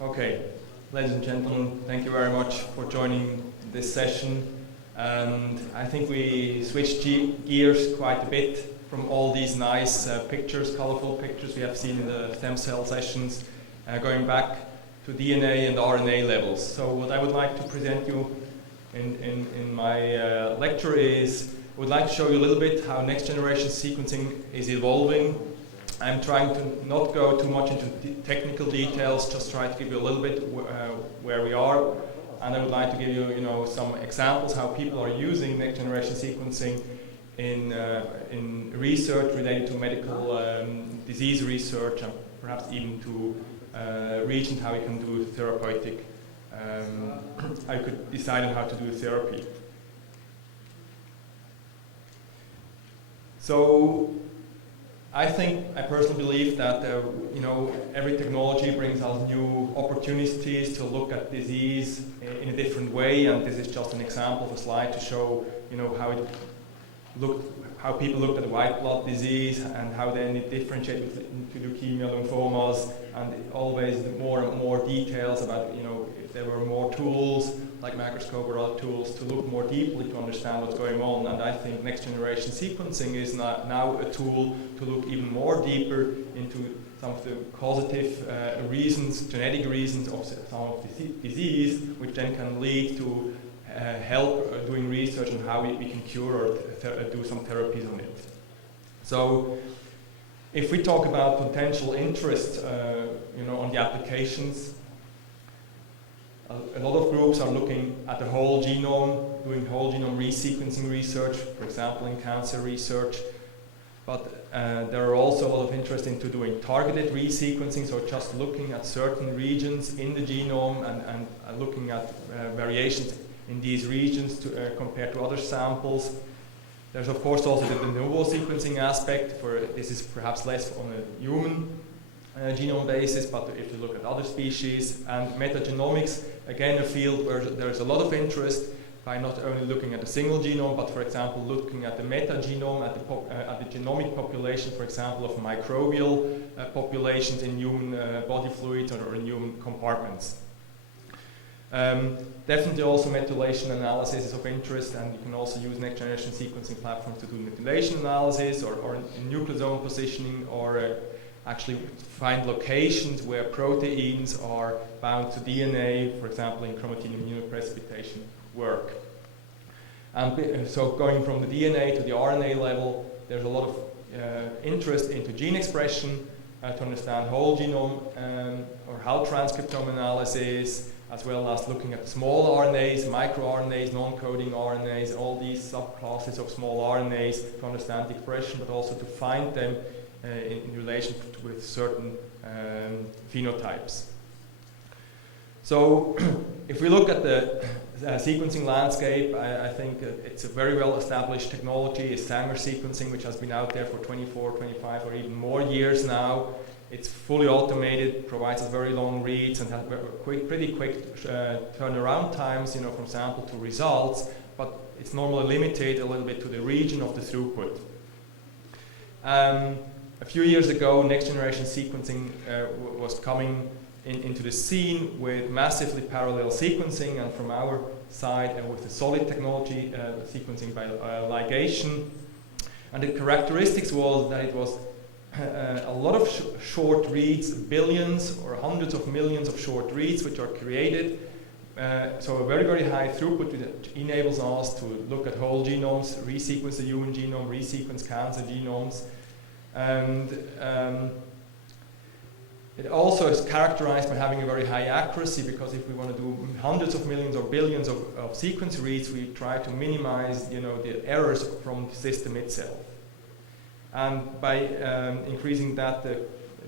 Okay, ladies and gentlemen, thank you very much for joining this session. And I think we switched gears quite a bit from all these nice pictures, colorful pictures we have seen in the stem cell sessions, going back to DNA and RNA levels. So what I would like to present you in my lecture is, I would like to show you a little bit how next generation sequencing is evolving. I'm trying to not go too much into technical details, just try to give you a little bit where we are. And I would like to give you, some examples how people are using next generation sequencing in research related to medical disease research, and perhaps even to regions how you can do therapeutic, how you could decide on how to do therapy. So I personally believe that every technology brings us new opportunities to look at disease in a different way, and this is just an example of a slide to show how people looked at white blood disease and how then it differentiated into leukemia, lymphomas, and always more and more details about if there were more tools like microscope or other tools to look more deeply to understand what's going on. And I think next generation sequencing is now a tool to look even more deeper into some of the causative reasons, genetic reasons of some of the disease, which then can lead to help doing research on how we can cure or do some therapies on it. So if we talk about potential interest on the applications, a lot of groups are looking at the whole genome, doing whole genome resequencing research, for example in cancer research. But there are also a lot of interest into doing targeted resequencing, so just looking at certain regions in the genome and looking at variations in these regions compared to other samples. There's of course also the de novo sequencing aspect. This is perhaps less on a human genome basis, but if you look at other species, and metagenomics, again a field where there's a lot of interest by not only looking at a single genome, but for example looking at the metagenome, at the genomic population, for example, of microbial populations in human body fluids or in human compartments. Definitely also methylation analysis is of interest, and you can also use next generation sequencing platforms to do methylation analysis or in nucleosome positioning, or actually find locations where proteins are bound to DNA, for example in chromatin immunoprecipitation work. And so going from the DNA to the RNA level, there's a lot of interest into gene expression to understand whole genome or whole transcriptome analysis, as well as looking at small RNAs, microRNAs, non-coding RNAs, all these subclasses of small RNAs to understand the expression, but also to find them in relation with certain phenotypes. So if we look at the sequencing landscape, I think it's a very well established technology, is Sanger sequencing, which has been out there for 24, 25 or even more years now. It's fully automated, provides us very long reads and has pretty quick turnaround times from sample to results, but it's normally limited a little bit to the region of the throughput. A few years ago, next generation sequencing was coming into the scene with massively parallel sequencing, and from our side with the solid technology, sequencing by ligation. And the characteristics was that it was a lot of short reads, billions or hundreds of millions of short reads which are created. So a very, very high throughput that enables us to look at whole genomes, resequence the human genome, resequence cancer genomes. And it also is characterized by having a very high accuracy, because if we want to do hundreds of millions or billions of sequence reads, we try to minimize the errors from the system itself. And by increasing that,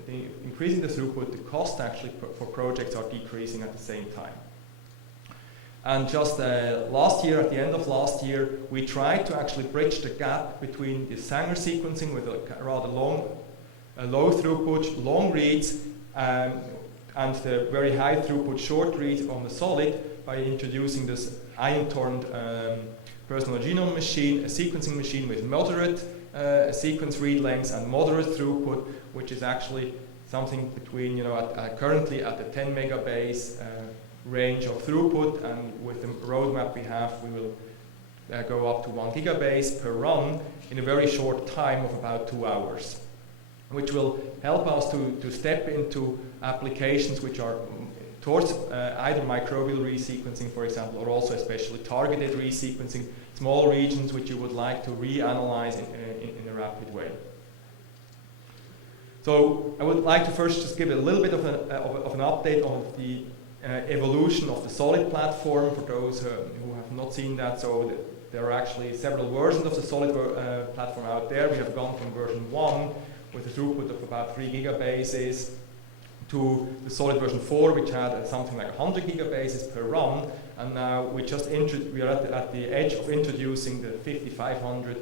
increasing the throughput, the cost actually for projects are decreasing at the same time. And just last year, at the end of last year, we tried to actually bridge the gap between the Sanger sequencing with a rather low throughput, long reads, and the very high throughput short reads on the solid by introducing this ion-torrent personal genome machine, a sequencing machine with moderate sequence read lengths and moderate throughput, which is actually something between, currently at the 10 megabase range of throughput, and with the roadmap we have, we will go up to 1 gigabase per run in a very short time of about 2 hours, which will help us to step into applications which are towards either microbial resequencing, for example, or also especially targeted resequencing, small regions which you would like to reanalyze in a rapid way. So I would like to first just give a little bit of an update on the evolution of the Solid platform for those who have not seen that. So there are actually several versions of the Solid platform out there. We have gone from version 1 with a throughput of about 3 gigabases to the Solid version 4, which had something like 100 gigabases per run, and now we are at the edge of introducing the 5500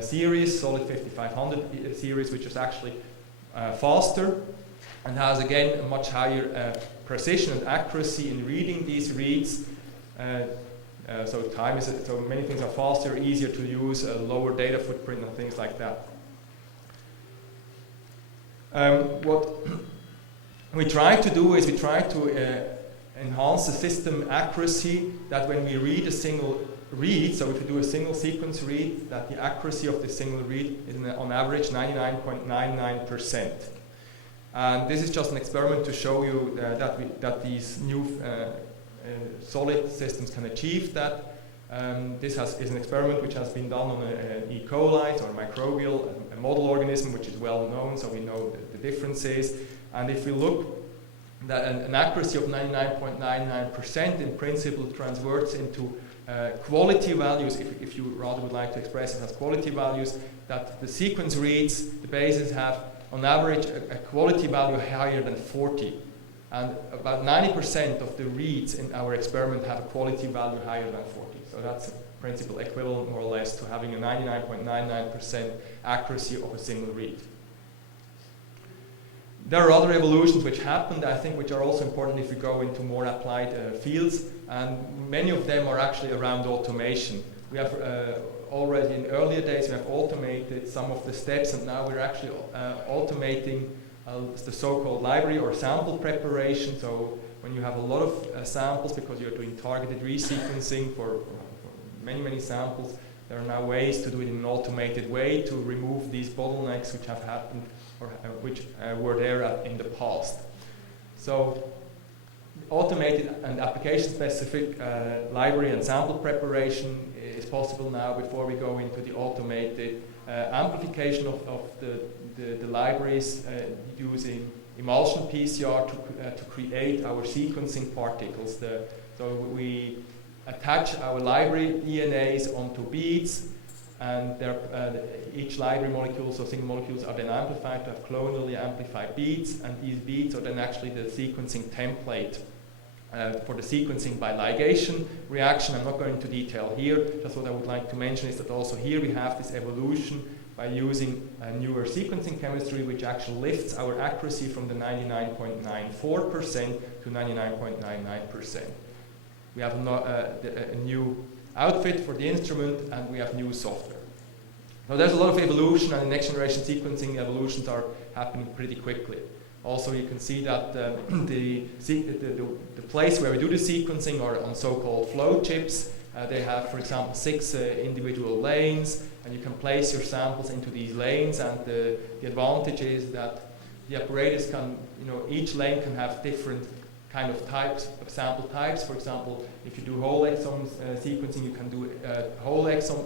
series, Solid 5500 series, which is actually faster and has again a much higher precision and accuracy in reading these reads. So many things are faster, easier to use, a lower data footprint, and things like that. What we try to do is we try to enhance the system accuracy, that when we read a single read, so if we do a single sequence read, that the accuracy of the single read is on average 99.99%. And this is just an experiment to show you that these new Solid systems can achieve that. This is an experiment which has been done on an E. coli, or a microbial, a model organism, which is well known, so we know the differences. And if we look, that an accuracy of 99.99% in principle transverts into quality values, if you rather would like to express it as quality values, that the sequence reads, the bases have on average a quality value higher than 40. And about 90% of the reads in our experiment have a quality value higher than 40. So that's in principle equivalent more or less to having a 99.99% accuracy of a single read. There are other evolutions which happened, I think, which are also important if we go into more applied fields, and many of them are actually around automation. We have already in earlier days we have automated some of the steps, and now we're actually automating the so-called library or sample preparation. So when you have a lot of samples, because you're doing targeted resequencing for many samples, there are now ways to do it in an automated way to remove these bottlenecks which have happened or which were there in the past. So automated and application-specific library and sample preparation is possible now before we go into the automated amplification of the libraries using emulsion PCR to create our sequencing particles. So we attach our library DNAs onto beads, and each library molecule, so single molecules, are then amplified to have clonally amplified beads, and these beads are then actually the sequencing template for the sequencing by ligation reaction. I'm not going into detail here. Just what I would like to mention is that also here we have this evolution by using a newer sequencing chemistry, which actually lifts our accuracy from the 99.94% to 99.99%. We have a new outfit for the instrument, and we have new software. So there's a lot of evolution, and the next generation sequencing evolutions are happening pretty quickly. Also, you can see that the place where we do the sequencing are on so-called flow chips. They have, for example, 6 individual lanes, and you can place your samples into these lanes, and the advantage is that the apparatus can, each lane can have different kind of types of sample types. For example, if you do whole exome sequencing, you can do whole exome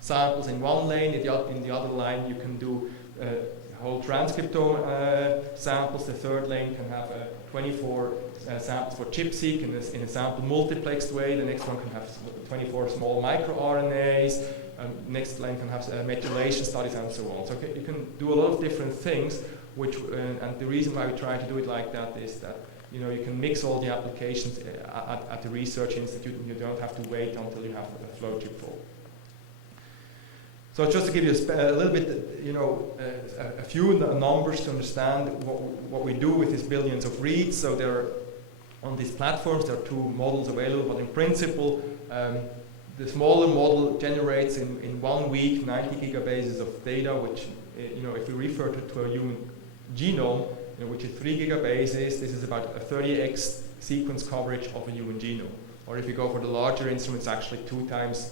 samples in one lane. In the other line, you can do whole transcriptome samples. The third lane can have 24 samples for ChIP-seq in a sample multiplexed way. The next one can have 24 small microRNAs. Next lane can have methylation studies and so on. So you can do a lot of different things, and the reason why we try to do it like that is that you can mix all the applications at the research institute, and you don't have to wait until you have a flow chip full. So just to give you a little bit, a few numbers to understand what we do with these billions of reads. So there are, on these platforms, there are 2 models available, but in principle, the smaller model generates in 1 week 90 gigabases of data, which, if we refer to a human genome, which is 3 gigabases. This is about a 30x sequence coverage of a human genome. Or if you go for the larger instruments, actually 2 times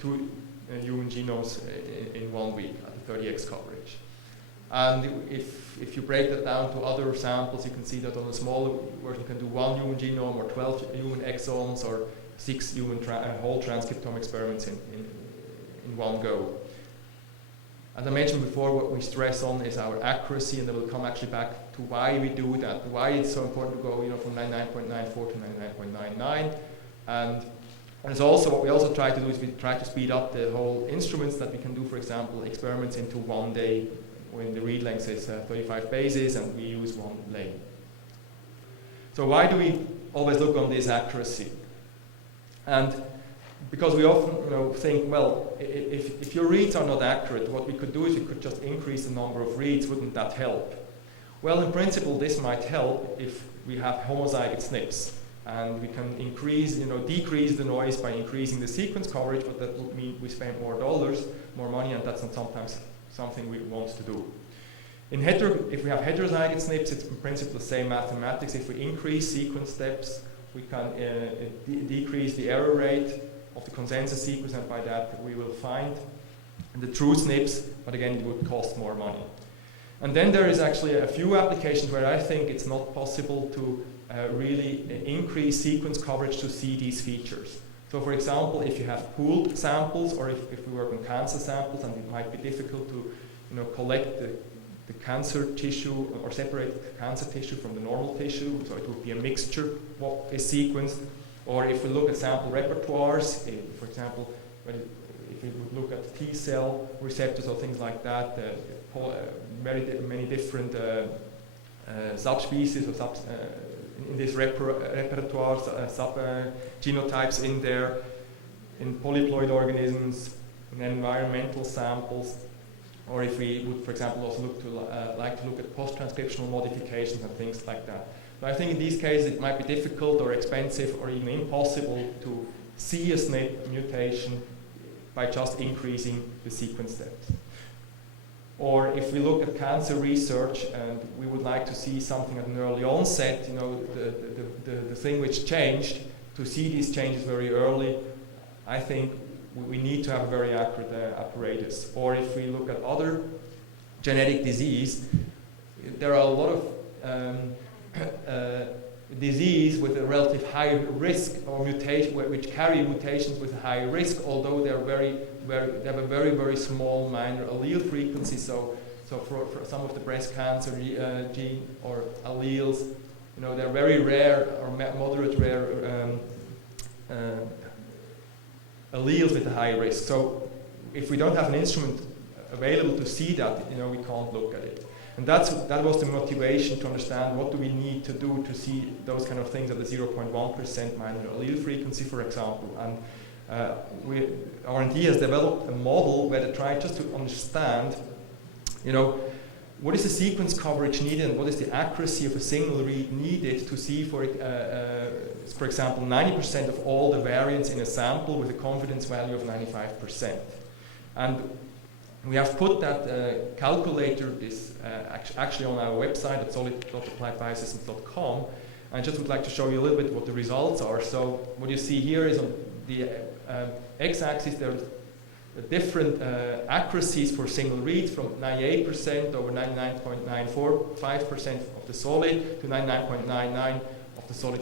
2 human genomes in 1 week at the 30x coverage. And if you break that down to other samples, you can see that on a smaller version you can do 1 human genome or 12 human exons or 6 human whole transcriptome experiments in one go. As I mentioned before, what we stress on is our accuracy, and then we'll come actually back to why we do that, why it's so important to go from 99.94 to 99.99. And it's also what we also try to do is we try to speed up the whole instruments that we can do, for example, experiments into 1 day when the read length is 35 bases and we use 1 lane. So why do we always look on this accuracy? And because we often think, well, if your reads are not accurate, what we could do is we could just increase the number of reads. Wouldn't that help? Well, in principle, this might help if we have homozygous SNPs. And we can decrease the noise by increasing the sequence coverage, but that would mean we spend more dollars, more money, and that's not sometimes something we want to do. If we have heterozygous SNPs, it's in principle the same mathematics. If we increase sequence steps, we can decrease the error rate of the consensus sequence, and by that we will find the true SNPs, but again it would cost more money. And then there is actually a few applications where I think it's not possible to really increase sequence coverage to see these features. So for example, if you have pooled samples, or if we work on cancer samples, and it might be difficult to collect the cancer tissue or separate cancer tissue from the normal tissue, so it would be a mixture what is sequenced. Or if we look at sample repertoires, for example, if we would look at T cell receptors or things like that, many different subspecies or in this repertoire, sub-genotypes in there, in polyploid organisms, in environmental samples, or if we would, for example, also like to look at post-transcriptional modifications and things like that. So I think in these cases it might be difficult or expensive or even impossible to see a SNP mutation by just increasing the sequence steps. Or if we look at cancer research and we would like to see something at an early onset, the thing which changed, to see these changes very early, I think we need to have a very accurate apparatus. Or if we look at other genetic disease, there are a lot of disease with a relative high risk or mutation, which carry mutations with a high risk, although they have a very, very small minor allele frequency. So for some of the breast cancer gene or alleles, they're very rare or moderate rare alleles with a high risk. So if we don't have an instrument available to see that, we can't look at it. And that was the motivation to understand what do we need to do to see those kind of things at the 0.1% minor allele frequency, for example. And R&D has developed a model where they try just to understand, what is the sequence coverage needed and what is the accuracy of a single read needed to see, for example, 90% of all the variants in a sample with a confidence value of 95%. And we have put that calculator actually on our website at solid.appliedbiosystems.com, and I just would like to show you a little bit what the results are. So what you see here is on the x-axis there are different accuracies for single reads from 98% over 99.945% of the solid to 99.99 of the solid